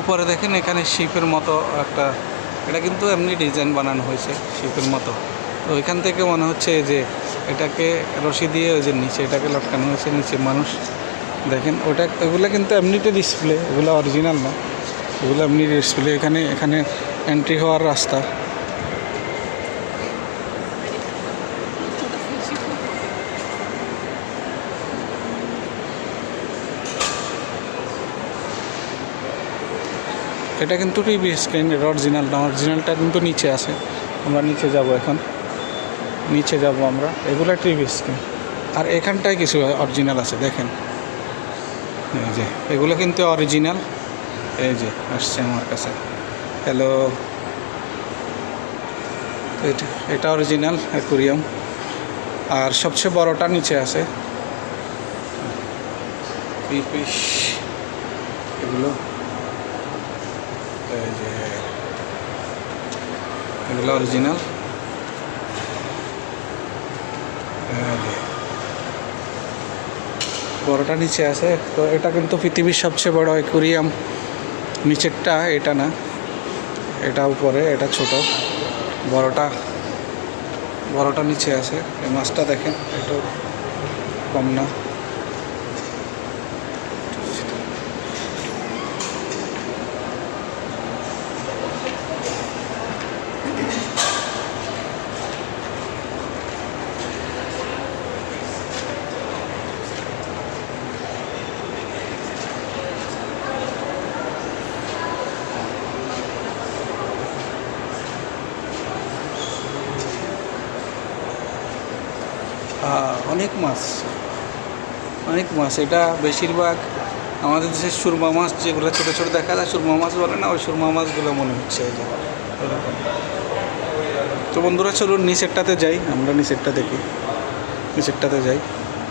উপরে দেখেন এখানে শিপের মতো একটা, এটা কিন্তু এমনি ডিজাইন বানানো হয়েছে শিপের মতো। তো এখান থেকে মনে হচ্ছে যে এটাকে রশি দিয়ে ওই যে নিচে এটাকে লটকানো হয়েছে, নিচে মানুষ। দেখেন, ওটা, এগুলো কিন্তু এমনিতে ডিসপ্লে এগুলো অরিজিনাল না। এগুলো এমনি ডিসপ্লে এখানে এখানে এন্ট্রি হওয়ার রাস্তা। এটা কিন্তু টিভি স্ক্রিন এটা অরিজিনাল না অরিজিনালটা কিন্তু নিচে আছে। আমরা নিচে যাব এখন। নিচে যাব আমরা। এগুলো টিভি স্ক্রিন আর এখানটায় কিছু অরিজিনাল আছে, দেখেন। এই যে, এগুলো কিন্তু অরিজিনাল এই যে, আসছে আমার কাছে। হ্যালো এটা এটা অরিজিনাল অ্যাকুরিয়াম আর সবচেয়ে বড়টা নিচে আছে। এগুলো। যে, এগুলো অরিজিনাল বড়টা নিচে আছে। তো এটা কিন্তু পৃথিবীর সবচেয়ে বড় অ্যাকুরিয়াম নিচেরটা এটা না, এটা উপরে, এটা ছোট। বড়টা বড়টা নিচে আছে। এই মাছটা দেখেন, একটু কম না। অনেক মাছ অনেক মাছ। এটা বেশিরভাগ আমাদের দেশের সুরমা মাছ যেগুলো ছোটো ছোটো দেখা যায়, সুরমা মাছ বলে না, ওই সুরমা মাছগুলো মনে হচ্ছে এই যে তো বন্ধুরা, চলুন নিচেরটাতে যাই, আমরা নিচেরটা দেখি, নিচেরটাতে যাই।